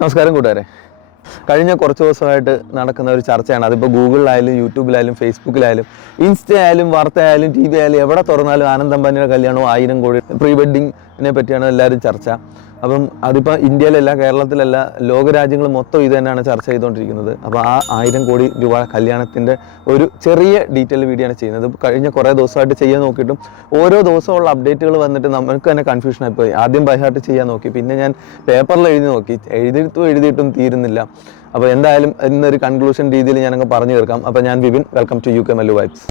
നമസ്കാരം കൂട്ടുകാരെ. കഴിഞ്ഞ കുറച്ച് ദിവസമായിട്ട് നടക്കുന്ന ഒരു ചർച്ചയാണ്. അതിപ്പോൾ ഗൂഗിളിലായാലും യൂട്യൂബിലായാലും ഫേസ്ബുക്കിലായാലും ഇൻസ്റ്റ വാർത്തയായാലും ടി വി ആയാലും എവിടെ തുറന്നാലും ആനന്ദ് അംബാനിയുടെ കല്യാണവും ആയിരം കോടി പ്രീ വെഡിങ്ങിനെ പറ്റിയാണ് എല്ലാവരും ചർച്ച. അപ്പം അതിപ്പോൾ ഇന്ത്യയിലല്ല കേരളത്തിലല്ല ലോകരാജ്യങ്ങൾ മൊത്തം ഇത് തന്നെയാണ് ചർച്ച ചെയ്തുകൊണ്ടിരിക്കുന്നത്. അപ്പോൾ ആ ആയിരം കോടി രൂപ കല്യാണത്തിന്റെ ഒരു ചെറിയ ഡീറ്റെയിൽ വീഡിയോ ആണ് ചെയ്യുന്നത്. കഴിഞ്ഞ കുറേ ദിവസമായിട്ട് ചെയ്യാൻ നോക്കിയിട്ടും ഓരോ ദിവസമുള്ള അപ്ഡേറ്റുകൾ വന്നിട്ട് നമുക്ക് തന്നെ കൺഫ്യൂഷൻ പോയി. ആദ്യം ബൈഹാർട്ട് ചെയ്യാൻ നോക്കി പിന്നെ ഞാൻ പേപ്പറിൽ എഴുതി നോക്കി. എഴുതിയിട്ടും എഴുതിയിട്ടും തീരുന്നില്ല. അപ്പോൾ എന്തായാലും ഇന്നൊരു കൺക്ലൂഷൻ രീതിയിൽ ഞാനങ്ങ് പറഞ്ഞു തീർക്കാം. അപ്പോൾ ഞാൻ Vipin welcome to U K Mallu vibes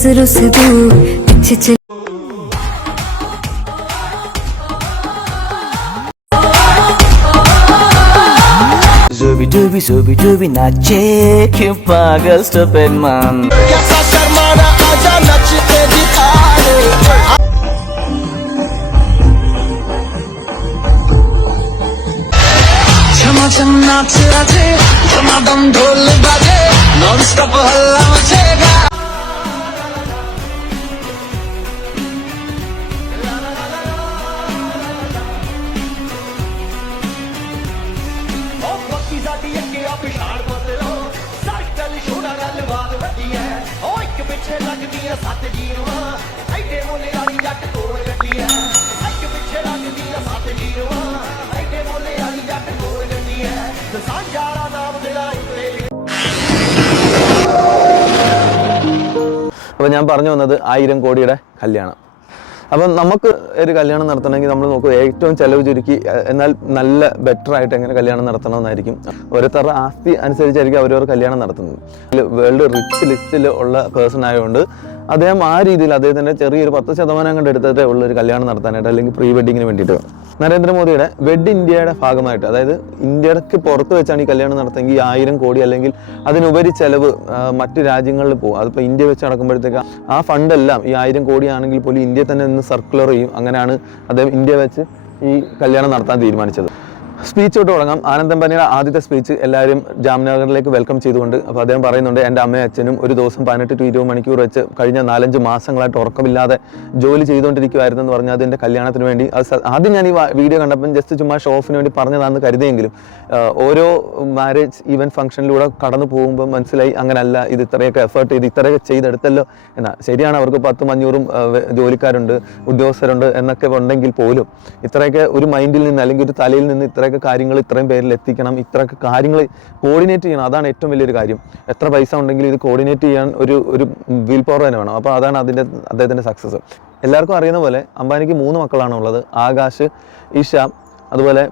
नजरों से दूर पीछे चल Zubi dubi zubi dubi nache Kyun pagal stupid man Yasa sharmada aja nache ke dikhane Chama cham nache ache Chama dam dhol baje Non stop halla mache അപ്പോൾ ഞാൻ പറഞ്ഞു വന്നത് ആയിരം കോടിയുടെ കല്യാണം. അപ്പം നമുക്ക് ഒരു കല്യാണം നടത്തണമെങ്കിൽ നമ്മൾ നോക്കും ഏറ്റവും ചിലവ് ചുരുക്കി എന്നാൽ നല്ല ബെറ്റർ ആയിട്ട് എങ്ങനെ കല്യാണം നടത്തണമെന്നായിരിക്കും. ഓരോരുത്തരുടെ ആസ്തി അനുസരിച്ചായിരിക്കും അവരവർ കല്യാണം നടത്തുന്നത്. വേൾഡ് റിച്ച് ലിസ്റ്റിൽ ഉള്ള പേഴ്സൺ ആയതുകൊണ്ട് അദ്ദേഹം ആ രീതിയിൽ അദ്ദേഹത്തിന്റെ ചെറിയൊരു പത്ത് ശതമാനം കണ്ട് എടുത്തിട്ടേ ഉള്ള ഒരു കല്യാണം നടത്താനായിട്ട് അല്ലെങ്കിൽ പ്രീ വെഡിങ്ങിന് വേണ്ടിയിട്ട്. നരേന്ദ്രമോദിയുടെ വെഡ് ഇന്ത്യയുടെ ഭാഗമായിട്ട് അതായത് ഇന്ത്യയ്ക്ക് പുറത്ത് വെച്ചാണ് ഈ കല്യാണം നടത്തുമെങ്കിൽ ആയിരം കോടി അല്ലെങ്കിൽ അതിനുപരി ചെലവ് മറ്റു രാജ്യങ്ങളിൽ പോകും. അതിപ്പോൾ ഇന്ത്യ വെച്ച് നടക്കുമ്പോഴത്തേക്ക് ആ ഫണ്ടെല്ലാം ഈ ആയിരം കോടി ആണെങ്കിൽ പോലും ഇന്ത്യ തന്നെ നിന്ന് സർക്കുലർ ചെയ്യും. അങ്ങനെയാണ് അദ്ദേഹം ഇന്ത്യ വെച്ച് ഈ കല്യാണം നടത്താൻ തീരുമാനിച്ചത്. സ്പീച്ച് തൊട്ട് തുടങ്ങാം. ആനന്ദം പനിയുടെ ആദ്യത്തെ സ്പീച്ച് എല്ലാവരും ജാംനഗറിലേക്ക് വെൽക്കം ചെയ്തുകൊണ്ട് അപ്പോൾ അദ്ദേഹം പറയുന്നുണ്ട് എന്റെ അമ്മയും അച്ഛനും ഒരു ദിവസം പതിനെട്ട് ടു ഇരുപത് മണിക്കൂർ വെച്ച് കഴിഞ്ഞ നാലഞ്ച് മാസങ്ങളായിട്ട് ഉറക്കമില്ലാതെ ജോലി ചെയ്തുകൊണ്ടിരിക്കുമായിരുന്നു എന്ന് പറഞ്ഞാൽ അതിന്റെ കല്യാണത്തിന് വേണ്ടി. അത് ആദ്യം ഞാൻ ഈ വീഡിയോ കണ്ടപ്പം ജസ്റ്റ് ചുമ്മാ ഷോ ഓഫിന് വേണ്ടി പറഞ്ഞതാണെന്ന് കരുതിയെങ്കിലും ഓരോ മാരേജ് ഈവന്റ് ഫംഗ്ഷനിലൂടെ കടന്നു പോകുമ്പോൾ മനസ്സിലായി അങ്ങനല്ല ഇത് ഇത്രയൊക്കെ എഫേർട്ട് ചെയ്ത് ഇത്രയൊക്കെ ചെയ്തെടുത്തല്ലോ. എന്നാ ശരിയാണ് അവർക്ക് പത്തും അഞ്ഞൂറും ജോലിക്കാരുണ്ട് ഉദ്യോഗസ്ഥരുണ്ട് എന്നൊക്കെ ഉണ്ടെങ്കിൽ പോലും ഇത്രയൊക്കെ ഒരു മൈൻഡിൽ നിന്ന് അല്ലെങ്കിൽ ഒരു തലയിൽ നിന്ന് ഇത്രയൊക്കെ കാര്യങ്ങൾ ഇത്രയും പേരിൽ എത്തിക്കണം ഇത്രയൊക്കെ കാര്യങ്ങൾ കോർഡിനേറ്റ് ചെയ്യണം. അതാണ് ഏറ്റവും വലിയൊരു കാര്യം. എത്ര പൈസ ഉണ്ടെങ്കിലും ഇത് കോർഡിനേറ്റ് ചെയ്യാൻ ഒരു ഒരു വിൽ പവർ തന്നെ വേണം. അപ്പോൾ അതാണ് അതിന്റെ അദ്ദേഹത്തിന്റെ സക്സസ് എല്ലാവർക്കും അറിയുന്ന പോലെ അംബാനിക്ക് മൂന്ന് മക്കളാണ് ഉള്ളത്. ആകാശ് ഇഷ അതുപോലെ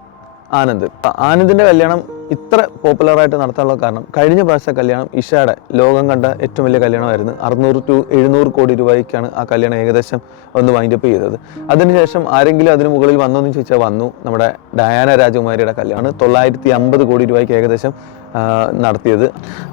ആനന്ദ്. ആനന്ദിന്റെ കല്യാണം ഇത്ര പോപ്പുലറായിട്ട് നടത്താനുള്ള കാരണം കഴിഞ്ഞ പ്രാവശ്യത്തെ കല്യാണം ഇഷയുടെ ലോകം കണ്ട ഏറ്റവും വലിയ കല്യാണമായിരുന്നു. അറുന്നൂറ് ടു എഴുന്നൂറ് കോടി രൂപയ്ക്കാണ് ആ കല്യാണം ഏകദേശം ഒന്ന് വൈൻഡപ്പ് ചെയ്തത്. അതിനുശേഷം ആരെങ്കിലും അതിന് മുകളിൽ വന്നോ എന്ന് ചോദിച്ചാൽ വന്നു. നമ്മുടെ ഡയാന രാജകുമാരിയുടെ കല്യാണം തൊള്ളായിരത്തി അമ്പത് കോടി രൂപയ്ക്ക് ഏകദേശം നടത്തിയത്.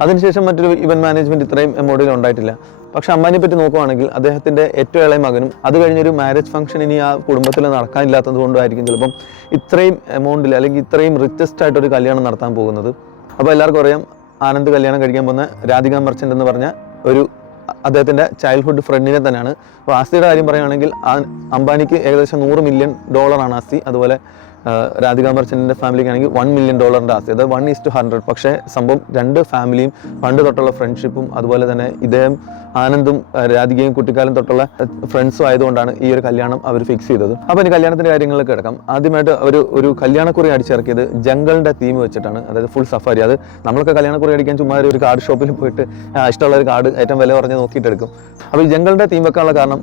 അതിനുശേഷം മറ്റൊരു ഇവന്റ് മാനേജ്മെന്റ് ഇത്രയും എമൗണ്ടിൽ ഉണ്ടായിട്ടില്ല. പക്ഷെ അമ്മാനെ പറ്റി നോക്കുവാണെങ്കിൽ അദ്ദേഹത്തിന്റെ ഏറ്റവും ഇളയ മകനും അത് കഴിഞ്ഞൊരു മാരേജ് ഫംഗ്ഷൻ ഇനി ആ കുടുംബത്തിൽ നടക്കാനില്ലാത്തത് കൊണ്ടായിരിക്കും ചിലപ്പം ഇത്രയും എമൗണ്ടിൽ അല്ലെങ്കിൽ ഇത്രയും റിച്ചസ്റ്റ് ആയിട്ടൊരു കല്യാണം നടത്താൻ പോകുന്നത്. അപ്പോൾ എല്ലാവർക്കും അറിയാം ആനന്ദ് കല്യാണം കഴിക്കാൻ പോകുന്ന രാധിക മർച്ചന്റ് എന്ന് പറഞ്ഞ ഒരു അദ്ദേഹത്തിന്റെ ചൈൽഡ്ഹുഡ് ഫ്രണ്ടിനെ തന്നെയാണ്. അപ്പോൾ ആസ്തിയുടെ കാര്യം പറയുകയാണെങ്കിൽ അംബാനിക്ക് ഏകദേശം നൂറ് മില്യൺ ഡോളറാണ് ആസ്തി. അതുപോലെ രാധിക മർച്ചന്റെ ഫാമിലിക്ക് ആണെങ്കിൽ വൺ മില്യൺ ഡോളറിന്റെ ആസ്തി. അതായത് വൺ ഈസ് ടു ഹൺഡ്രഡ് പക്ഷേ സംഭവം രണ്ട് ഫാമിലിയും പണ്ട് തൊട്ടുള്ള ഫ്രണ്ട്ഷിപ്പും അതുപോലെ തന്നെ ഇദ്ദേഹം ആനന്ദും രാധികയും കുട്ടിക്കാലം തൊട്ടുള്ള ഫ്രണ്ട്സും ആയതുകൊണ്ടാണ് ഈ ഒരു കല്യാണം അവർ ഫിക്സ് ചെയ്തത്. അപ്പോൾ ഇനി കല്യാണത്തിന്റെ കാര്യങ്ങളിലേക്ക് കിടക്കാം. ആദ്യമായിട്ട് ഒരു ഒരു കല്യാണക്കുറി അടിച്ചിറക്കിയത് ജംഗളിന്റെ തീം വെച്ചിട്ടാണ്. അതായത് ഫുൾ സഫാരി അത് നമ്മളൊക്കെ കല്യാണക്കുറി അടിക്കാൻ ചുമ്മാ ഒരു കാർഡ് ഷോപ്പിൽ പോയിട്ട് ഇഷ്ടമുള്ള ഒരു കാർഡ് ഏറ്റവും വില കുറഞ്ഞ് നോക്കിയിട്ട് എടുക്കും അപ്പോൾ ഈ ജംഗളിന്റെ തീം വെക്കാനുള്ള കാരണം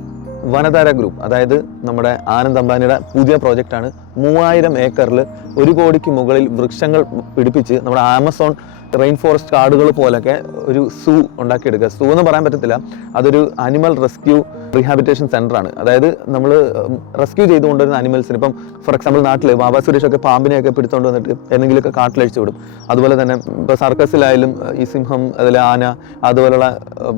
വനതാര ഗ്രൂപ്പ് അതായത് നമ്മുടെ ആനന്ദ് അംബാനിയുടെ പുതിയ പ്രോജക്റ്റാണ് മൂവായിരം ഏക്കറിൽ ഒരു കോടിക്ക് മുകളിൽ വൃക്ഷങ്ങൾ പിടിപ്പിച്ച് നമ്മുടെ ആമസോൺ റെയിൻ ഫോറസ്റ്റ് കാടുകൾ പോലൊക്കെ ഒരു സൂ ഉണ്ടാക്കിയെടുക്കുക. സൂ എന്ന് പറയാൻ പറ്റത്തില്ല. അതൊരു അനിമൽ റെസ്ക്യൂ റീഹാബിറ്റേഷൻ സെന്റർ ആണ്. അതായത് നമ്മൾ റെസ്ക്യൂ ചെയ്ത് കൊണ്ടുവരുന്ന അനിമൽസിന് ഇപ്പം ഫോർ എക്സാമ്പിൾ നാട്ടിൽ ബാബാ സുരേഷൊക്കെ പാമ്പിനെയൊക്കെ പിടിച്ചുകൊണ്ട് വന്നിട്ട് എന്തെങ്കിലുമൊക്കെ കാട്ടിലഴിച്ചു വിടും. അതുപോലെ തന്നെ ഇപ്പോൾ സർക്കസിലായാലും ഈ സിംഹം അതിലെ ആന അതുപോലുള്ള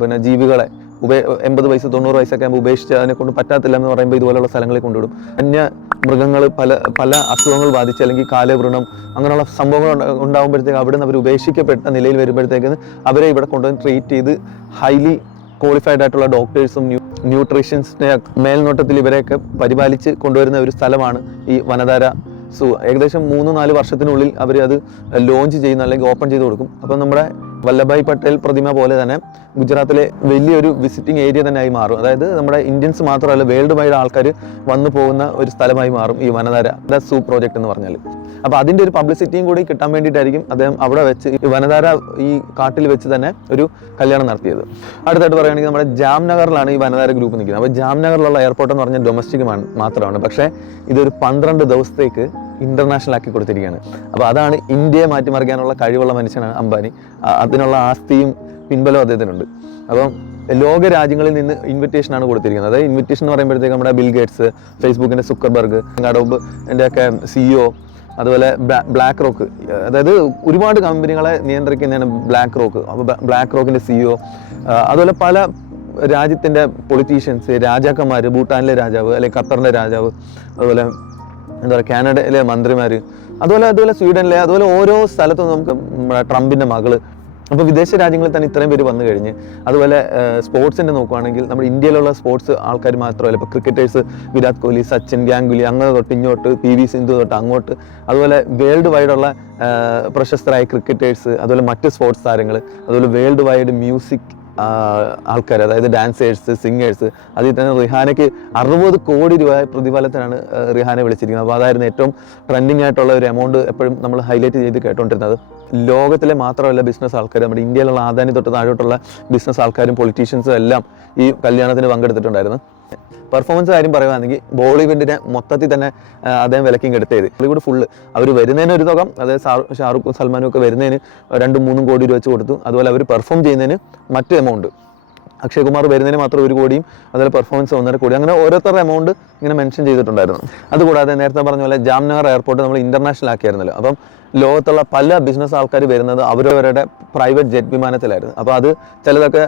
പിന്നെ ജീവികളെ ഉപേ എൺപത് വയസ്സ് തൊണ്ണൂറ് വയസ്സൊക്കെ ആകുമ്പോൾ ഉപേക്ഷിച്ച് അതിനെ കൊണ്ട് പറ്റാത്തില്ല എന്ന് പറയുമ്പോൾ ഇതുപോലെയുള്ള സ്ഥലങ്ങളിൽ കൊണ്ടുവിടും. അന്യ മൃഗങ്ങൾ പല പല അസുഖങ്ങൾ ബാധിച്ച് അല്ലെങ്കിൽ കാലവൃണം അങ്ങനെയുള്ള സംഭവങ്ങൾ ഉണ്ടാ- ഉണ്ടാകുമ്പോഴത്തേക്ക് അവിടെ നിന്ന് അവർ ഉപേക്ഷിക്കപ്പെട്ട നിലയിൽ വരുമ്പോഴത്തേക്ക് അവരെ ഇവിടെ കൊണ്ടുവന്ന് ട്രീറ്റ് ചെയ്ത് ഹൈലി ക്വാളിഫൈഡ് ആയിട്ടുള്ള ഡോക്ടേഴ്സും ന്യൂ ന്യൂട്രീഷ്യൻസിനെ മേൽനോട്ടത്തിൽ ഇവരെയൊക്കെ പരിപാലിച്ച് കൊണ്ടുവരുന്ന ഒരു സ്ഥലമാണ് ഈ വനധാര സൂ. ഏകദേശം മൂന്ന് നാല് വർഷത്തിനുള്ളിൽ അവർ അത് ലോഞ്ച് ചെയ്യുന്ന അല്ലെങ്കിൽ ഓപ്പൺ ചെയ്ത് കൊടുക്കും. അപ്പം നമ്മുടെ വല്ലഭായ് പട്ടേൽ പ്രതിമ പോലെ തന്നെ ഗുജറാത്തിലെ വലിയൊരു വിസിറ്റിംഗ് ഏരിയ തന്നെയായി മാറും. അതായത് നമ്മുടെ ഇന്ത്യൻസ് മാത്രമല്ല വേൾഡ് വൈഡ് ആൾക്കാർ വന്നു പോകുന്ന ഒരു സ്ഥലമായി മാറും ഈ വനധാര ദ സൂ പ്രോജക്റ്റ് എന്ന് പറഞ്ഞാൽ അപ്പോൾ അതിന്റെ ഒരു പബ്ലിസിറ്റിയും കൂടി കിട്ടാൻ വേണ്ടിയിട്ടായിരിക്കും അദ്ദേഹം അവിടെ വെച്ച് ഈ വനധാര ഈ കാട്ടിൽ വെച്ച് തന്നെ ഒരു കല്യാണം നടത്തിയത്. അടുത്തായിട്ട് പറയുകയാണെങ്കിൽ നമ്മുടെ ജാംനഗറിലാണ് ഈ വനധാര ഗ്രൂപ്പ് നിൽക്കുന്നത്. അപ്പോൾ ജാംനഗറിലുള്ള എയർപോർട്ട് എന്ന് പറഞ്ഞാൽ ഡൊമസ്റ്റിക് മാത്രമാണ്. പക്ഷേ ഇതൊരു പന്ത്രണ്ട് ദിവസത്തേക്ക് ഇന്റർനാഷണൽ ആക്കി കൊടുത്തിരിക്കുകയാണ്. അപ്പോൾ അതാണ് ഇന്ത്യയെ മാറ്റിമറിക്കാനുള്ള കഴിവുള്ള മനുഷ്യനാണ് അംബാനി. അതിനുള്ള ആസ്തിയും പിൻബലവും അദ്ദേഹത്തിനുണ്ട്. അപ്പം ലോക രാജ്യങ്ങളിൽ നിന്ന് ഇൻവിറ്റേഷൻ ആണ് കൊടുത്തിരിക്കുന്നത്. അതായത് ഇൻവിറ്റേഷൻ എന്ന് പറയുമ്പോഴത്തേക്ക് നമ്മുടെ ബിൽ ഗേറ്റ്സ് ഫേസ്ബുക്കിന്റെ സുക്കർബർഗ് അഡോബ് ഒക്കെ സിഇഒ അതുപോലെ ബ്ലാക്ക് റോക്ക്. അതായത് ഒരുപാട് കമ്പനികളെ നിയന്ത്രിക്കുന്നതാണ് ബ്ലാക്ക് റോക്ക്. അപ്പോൾ ബ്ലാക്ക് റോക്കിന്റെ സിഇഒ അതുപോലെ പല രാജ്യത്തിന്റെ പൊളിറ്റീഷ്യൻസ് രാജാക്കന്മാർ ഭൂട്ടാനിലെ രാജാവ് അല്ലെങ്കിൽ ഖത്തറിന്റെ രാജാവ് അതുപോലെ എന്താ പറയുക കാനഡയിലെ മന്ത്രിമാർ അതുപോലെ അതുപോലെ സ്വീഡനിലെ അതുപോലെ ഓരോ സ്ഥലത്തും നമുക്ക് ട്രംപിന്റെ മകൾ അപ്പോൾ വിദേശ രാജ്യങ്ങളിൽ തന്നെ ഇത്രയും പേര് വന്നു കഴിഞ്ഞ് അതുപോലെ സ്പോർട്സിന്റെ നോക്കുവാണെങ്കിൽ നമ്മുടെ ഇന്ത്യയിലുള്ള സ്പോർട്സ് ആൾക്കാർ മാത്രമല്ല ഇപ്പോൾ ക്രിക്കറ്റേഴ്സ് വിരാട് കോഹ്ലി സച്ചിൻ ഗാംഗുലി അങ്ങനെ തൊട്ട് ഇങ്ങോട്ട് പി വി സിന്ധു തൊട്ട് അങ്ങോട്ട് അതുപോലെ വേൾഡ് വൈഡുള്ള പ്രശസ്തരായ ക്രിക്കറ്റേഴ്സ് അതുപോലെ മറ്റ് സ്പോർട്സ് താരങ്ങൾ അതുപോലെ വേൾഡ് വൈഡ് മ്യൂസിക് ആൾക്കാർ അതായത് ഡാൻസേഴ്സ് സിംഗേഴ്സ് അതിൽ തന്നെ റിഹാനയ്ക്ക് അറുപത് കോടി രൂപ പ്രതിഫലത്തിനാണ് റിഹാനെ വിളിച്ചിരിക്കുന്നത്. അപ്പോൾ അതായിരുന്നു ഏറ്റവും ട്രെൻഡിങ് ആയിട്ടുള്ള ഒരു എമൗണ്ട് എപ്പോഴും നമ്മൾ ഹൈലൈറ്റ് ചെയ്ത് കേട്ടോണ്ടിരുന്നത്. ലോകത്തിലെ മാത്രമല്ല ബിസിനസ് ആൾക്കാർ നമ്മുടെ ഇന്ത്യയിലുള്ള ആദാനി തൊട്ട് താഴോട്ടുള്ള ബിസിനസ് ആൾക്കാരും പൊളിറ്റീഷ്യൻസും എല്ലാം ഈ കല്യാണത്തിന് പങ്കെടുത്തിട്ടുണ്ടായിരുന്നു. പെർഫോമൻസ് കാര്യം പറയുകയാണെങ്കിൽ ബോളിവുഡിനെ മൊത്തത്തിൽ തന്നെ അദ്ദേഹം വിലക്കും കെടുത്തത് ബോളിവുഡ് ഫുള്ള് അവർ വരുന്നതിന് ഒരു തുക അതായത് ഷാറുഖ് സൽമാനും ഒക്കെ വരുന്നതിന് രണ്ടും മൂന്നും കോടി രൂപ വെച്ച് കൊടുത്തു. അതുപോലെ അവർ പെർഫോം ചെയ്യുന്നതിന് മറ്റു എമൗണ്ട് അക്ഷയ് കുമാർ വരുന്നതിന് മാത്രം ഒരു കോടിയും അതുപോലെ പെർഫോമൻസ് ഒന്നര കോടി അങ്ങനെ ഓരോരുത്തരുടെ എമൗണ്ട് ഇങ്ങനെ മെൻഷൻ ചെയ്തിട്ടുണ്ടായിരുന്നു. അതുകൂടാതെ നേരത്തെ പറഞ്ഞ പോലെ ജാംനഗർ എയർപോർട്ട് നമ്മൾ ഇന്റർനാഷണൽ ആക്കിയായിരുന്നല്ലോ. അപ്പം ലോകത്തുള്ള പല ബിസിനസ് ആൾക്കാർ വരുന്നത് അവരവരുടെ പ്രൈവറ്റ് ജെറ്റ് വിമാനത്തിലായിരുന്നു. അപ്പോൾ അത് ചിലതൊക്കെ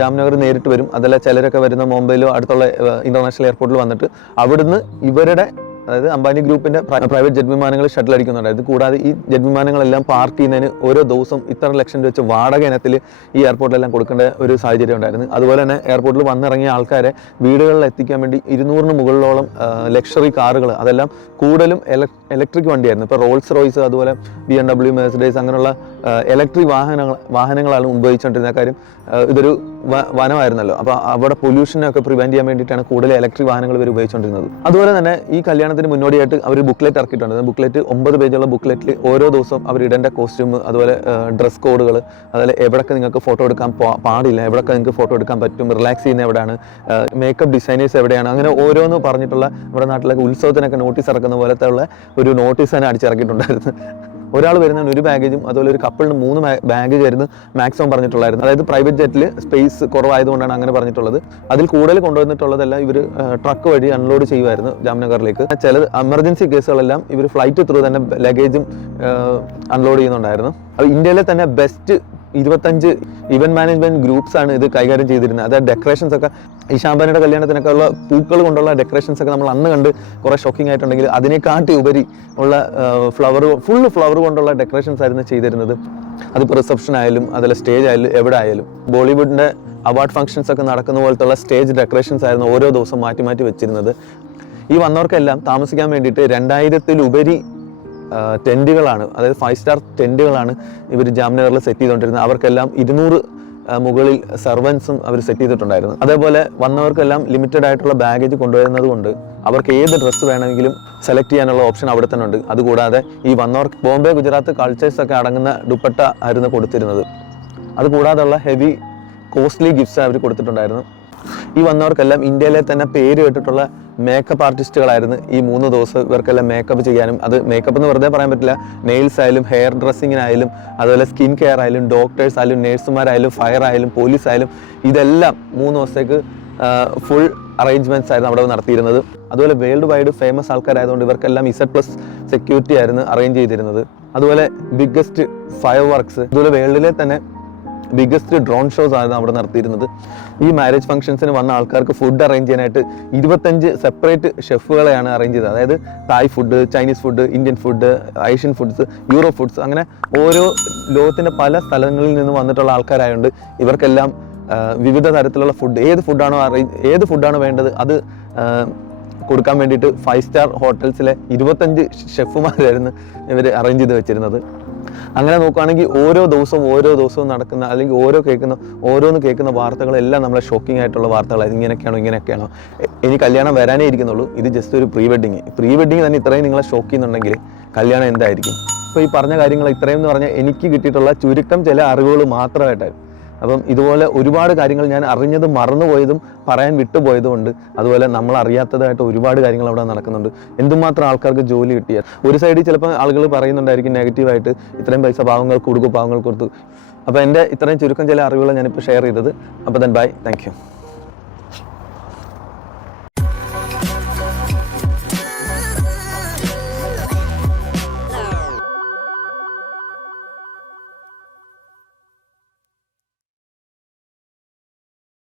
ജാംനഗർ നേരിട്ട് വരും. അതല്ല ചിലരൊക്കെ വരുന്ന മുംബൈയിലോ അടുത്തുള്ള ഇന്റർനാഷണൽ എയർപോർട്ടിൽ വന്നിട്ട് അവിടുന്ന് ഇവരുടെ അതായത് അംബാനി ഗ്രൂപ്പിന്റെ പ്രൈവറ്റ് ജെറ്റ് വിമാനങ്ങൾ ഷട്ടിൽ അടിക്കുന്നുണ്ടായിരുന്നു കൂടാതെ ഈ ജെറ്റ് വിമാനങ്ങളെല്ലാം പാർക്ക് ചെയ്യുന്നതിന് ഓരോ ദിവസം ഇത്ര ലക്ഷം രൂപ വെച്ച് വാടക ഇനത്തിൽ ഈ എയർപോർട്ടിലെല്ലാം കൊടുക്കേണ്ട ഒരു സാഹചര്യം ഉണ്ടായിരുന്നു. അതുപോലെ തന്നെ എയർപോർട്ടിൽ വന്നിറങ്ങിയ ആൾക്കാരെ വീടുകളിൽ എത്തിക്കാൻ വേണ്ടി ഇരുന്നൂറിന് മുകളിലോളം ലക്ഷറി കാറുകൾ അതെല്ലാം കൂടുതലും ഇലക്ട്രിക് വണ്ടിയായിരുന്നു. ഇപ്പോൾ റോൾസ് റോയ്സ് അതുപോലെ ബി എം ഡബ്ല്യു മെഴ്സിഡേസ് അങ്ങനെയുള്ള ഇലക്ട്രിക് വാഹനങ്ങൾ വാഹനങ്ങളാണ് ഉപയോഗിച്ചുകൊണ്ടിരുന്ന കാര്യം ഇതൊരു വനമായിരുന്നല്ലോ. അപ്പോൾ അവിടെ പൊല്യൂഷനൊക്കെ പ്രിവെന്റ് ചെയ്യാൻ വേണ്ടിയിട്ടാണ് കൂടുതൽ ഇലക്ട്രിക് വാഹനങ്ങൾ ഇവർ ഉപയോഗിച്ചുകൊണ്ടിരുന്നത്. അതുപോലെ തന്നെ ഈ കല്യാണത്തിന് മുന്നോടിയായിട്ട് അവർ ബുക്ക്ലെറ്റ് ഇറക്കിയിട്ടുണ്ട്. ബുക്ക്ലെറ്റ് ഒമ്പത് പേജുള്ള ബുക്ക്ലെറ്റിൽ ഓരോ ദിവസവും അവർ ഇടേണ്ട കോസ്റ്റ്യൂം അതുപോലെ ഡ്രസ് കോഡുകൾ അതുപോലെ എവിടെയൊക്കെ നിങ്ങൾക്ക് ഫോട്ടോ എടുക്കാൻ പാടില്ല എവിടെയൊക്കെ നിങ്ങൾക്ക് ഫോട്ടോ എടുക്കാൻ പറ്റും റിലാക്സ് ചെയ്യുന്ന എവിടെയാണ് മേക്കപ്പ് ഡിസൈനേഴ്സ് എവിടെയാണ് അങ്ങനെ ഓരോന്ന് പറഞ്ഞിട്ടുള്ള നമ്മുടെ നാട്ടിലൊക്കെ ഉത്സവത്തിനൊക്കെ നോട്ടീസ് ഇറക്കുന്ന പോലത്തെ ഉള്ള ഒരു നോട്ടീസ് തന്നെ അടിച്ചിറക്കിയിട്ടുണ്ടായിരുന്നു. ഒരാൾ വരുന്നതിന് ഒരു ബാഗേജും അതുപോലെ ഒരു കപ്പിളിന് മൂന്ന് ബാഗേജ് ആയിരുന്നു മാക്സിമം പറഞ്ഞിട്ടുള്ളായിരുന്നു അതായത് പ്രൈവറ്റ് ജെറ്റിൽ സ്പേസ് കുറവായതുകൊണ്ടാണ് അങ്ങനെ പറഞ്ഞിട്ടുള്ളത്. അതിൽ കൂടുതൽ കൊണ്ടുവന്നിട്ടുള്ളതെല്ലാം ഇവർ ട്രക്ക് വഴി അൺലോഡ് ചെയ്യുമായിരുന്നു ജാംനഗറിലേക്ക്. ചില എമർജൻസി കേസുകളെല്ലാം ഇവർ ഫ്ലൈറ്റ് ത്രൂ തന്നെ ലഗേജും അൺലോഡ് ചെയ്യുന്നുണ്ടായിരുന്നു. അപ്പോൾ ഇന്ത്യയിലെ തന്നെ ബെസ്റ്റ് ഇരുപത്തഞ്ച് ഇവന്റ് മാനേജ്മെന്റ് ഗ്രൂപ്പ്സ് ആണ് ഇത് കൈകാര്യം ചെയ്തിരുന്നത്. അതായത് ഡെക്കറേഷൻസ് ഒക്കെ ഈ ശാമ്പാനയുടെ കല്യാണത്തിനൊക്കെ ഉള്ള പൂക്കൾ കൊണ്ടുള്ള ഡെക്കറേഷൻസ് ഒക്കെ നമ്മൾ അന്ന് കണ്ട് കുറേ ഷോക്കിംഗ് ആയിട്ടുണ്ടെങ്കിൽ അതിനെക്കാട്ടി ഉപരി ഉള്ള ഫ്ലവർ ഫുള്ള് ഫ്ലവർ കൊണ്ടുള്ള ഡെക്കറേഷൻസ് ആയിരുന്നു ചെയ്തിരുന്നത്. അതിപ്പോൾ റിസപ്ഷൻ ആയാലും അതിലെ സ്റ്റേജ് ആയാലും എവിടെ ആയാലും. ബോളിവുഡിന്റെ അവാർഡ് ഫംഗ്ഷൻസ് ഒക്കെ നടക്കുന്ന പോലത്തുള്ള സ്റ്റേജ് ഡെക്കറേഷൻസ് ആയിരുന്നു ഓരോ ദിവസം മാറ്റി മാറ്റി വെച്ചിരുന്നത്. ഈ വന്നവർക്കെല്ലാം താമസിക്കാൻ വേണ്ടിയിട്ട് രണ്ടായിരത്തിലുപരി ടെന്റുകളാണ് അതായത് ഫൈവ് സ്റ്റാർ ടെന്റുകളാണ് ഇവർ ജാംനഗറിൽ സെറ്റ് ചെയ്തുകൊണ്ടിരുന്നത് അവർക്കെല്ലാം ഇരുന്നൂറ് മുകളിൽ സെർവൻസും അവർ സെറ്റ് ചെയ്തിട്ടുണ്ടായിരുന്നു. അതേപോലെ വന്നവർക്കെല്ലാം ലിമിറ്റഡ് ആയിട്ടുള്ള ബാഗേജ് കൊണ്ടുവരുന്നത് കൊണ്ട് അവർക്ക് ഏത് ഡ്രസ്സ് വേണമെങ്കിലും സെലക്ട് ചെയ്യാനുള്ള ഓപ്ഷൻ അവിടെ തന്നെ ഉണ്ട്. അതുകൂടാതെ ഈ വന്നവർക്ക് ബോംബെ ഗുജറാത്ത് കൾച്ചേഴ്സ് ഒക്കെ അടങ്ങുന്ന ദുപ്പട്ട ആയിരുന്നു കൊടുത്തിരുന്നത്. അതുകൂടാതെയുള്ള ഹെവി കോസ്റ്റ്ലി ഗിഫ്റ്റ്സ് അവർ കൊടുത്തിട്ടുണ്ടായിരുന്നു. ഈ വന്നവർക്കെല്ലാം ഇന്ത്യയിലെ തന്നെ പേര് കേട്ടിട്ടുള്ള മേക്കപ്പ് ആർട്ടിസ്റ്റുകളായിരുന്നു ഈ മൂന്ന് ദിവസം ഇവർക്കെല്ലാം മേക്കപ്പ് ചെയ്യാനും. അത് മേക്കപ്പ് എന്ന് വെറുതെ പറയാൻ പറ്റില്ല. നെയിൽസ് ആയാലും ഹെയർ ഡ്രസ്സിങ്ങിനായാലും അതുപോലെ സ്കിൻ കെയർ ആയാലും ഡോക്ടേഴ്സ് ആയാലും നേഴ്സുമാരായാലും ഫയർ ആയാലും പോലീസ് ആയാലും ഇതെല്ലാം മൂന്ന് ദിവസത്തേക്ക് ഫുൾ അറേഞ്ച്മെന്റ്സ് ആയിരുന്നു അവിടെ നടത്തിയിരുന്നത്. അതുപോലെ വേൾഡ് വൈഡ് ഫേമസ് ആൾക്കാരായതുകൊണ്ട് ഇവർക്കെല്ലാം ഇസഡ് പ്ലസ് സെക്യൂരിറ്റി ആയിരുന്നു അറേഞ്ച് ചെയ്തിരുന്നത്. അതുപോലെ ബിഗ്ഗസ്റ്റ് ഫയർ വർക്ക്സ് അതുപോലെ വേൾഡിലെ തന്നെ ബിഗ്ഗസ്റ്റ് ഡ്രോൺ ഷോസ് ആണ് അവിടെ നടത്തിയിരുന്നത്. ഈ മാരേജ് ഫംഗ്ഷൻസിന് വന്ന ആൾക്കാർക്ക് ഫുഡ് അറേഞ്ച് ചെയ്യാനായിട്ട് ഇരുപത്തഞ്ച് സെപ്പറേറ്റ് ഷെഫുകളെയാണ് അറേഞ്ച് ചെയ്തത്. അതായത് Thai food Chinese food Indian food Asian foods Europe foods അങ്ങനെ ഓരോ ലോകത്തിന്റെ പല സ്ഥലങ്ങളിൽ നിന്ന് വന്നിട്ടുള്ള ആൾക്കാരായതുകൊണ്ട് ഇവർക്കെല്ലാം വിവിധ തരത്തിലുള്ള ഫുഡ് ഏത് ഫുഡാണോ അറേഞ്ച് ഏത് ഫുഡാണ് വേണ്ടത് അത് കൊടുക്കാൻ വേണ്ടിയിട്ട് ഫൈവ് സ്റ്റാർ ഹോട്ടൽസിലെ ഇരുപത്തഞ്ച് ഷെഫുമാരായിരുന്നു ഇവർ അറേഞ്ച് ചെയ്ത് വെച്ചിരുന്നത്. അങ്ങനെ നോക്കുകയാണെങ്കിൽ ഓരോ ദിവസവും ഓരോ ദിവസവും നടക്കുന്ന അല്ലെങ്കിൽ ഓരോ കേൾക്കുന്ന ഓരോന്ന് കേൾക്കുന്ന വാർത്തകളെല്ലാം നമ്മളെ ഷോക്കിംഗ് ആയിട്ടുള്ള വാർത്തകളായിരുന്നു ഇങ്ങനെയൊക്കെയാണോ ഇങ്ങനെയൊക്കെയാണോ? ഇനി കല്യാണം വരാനേ ഇരിക്കുന്നുള്ളൂ. ഇത് ജസ്റ്റ് ഒരു പ്രീ വെഡിങ് പ്രീ വെഡിങ് തന്നെ ഇത്രയും നിങ്ങളെ ഷോക്ക് ചെയ്യുന്നുണ്ടെങ്കിൽ കല്യാണം എന്തായിരിക്കും? ഇപ്പോൾ ഈ പറഞ്ഞ കാര്യങ്ങൾ ഇത്രയും എന്ന് പറഞ്ഞാൽ എനിക്ക് കിട്ടിയിട്ടുള്ള ചുരുക്കം ചില അറിവുകൾ മാത്രമായിട്ടായിരുന്നു അപ്പം ഇതുപോലെ ഒരുപാട് കാര്യങ്ങൾ ഞാൻ അറിഞ്ഞതും മറന്നുപോയതും പറയാൻ വിട്ടുപോയതും ഉണ്ട് അതുപോലെ നമ്മൾ അറിയാത്തതായിട്ട് ഒരുപാട് കാര്യങ്ങൾ അവിടെ നടക്കുന്നുണ്ട്. എന്തുമാത്രം ആൾക്കാർക്ക് ജോലി കിട്ടിയ ഒരു സൈഡിൽ ചിലപ്പോൾ ആളുകൾ പറയുന്നുണ്ടായിരിക്കും നെഗറ്റീവായിട്ട് ഇത്രയും പൈസ പാവങ്ങൾ കൊടുക്കും പാവങ്ങൾ കൊടുത്തു. അപ്പോൾ എന്റെ ഇത്രയും ചുരുക്കം ചില അറിവുകൾ ഞാനിപ്പോൾ ഷെയർ ചെയ്തത്. അപ്പോൾ ദൻ ബൈ താങ്ക്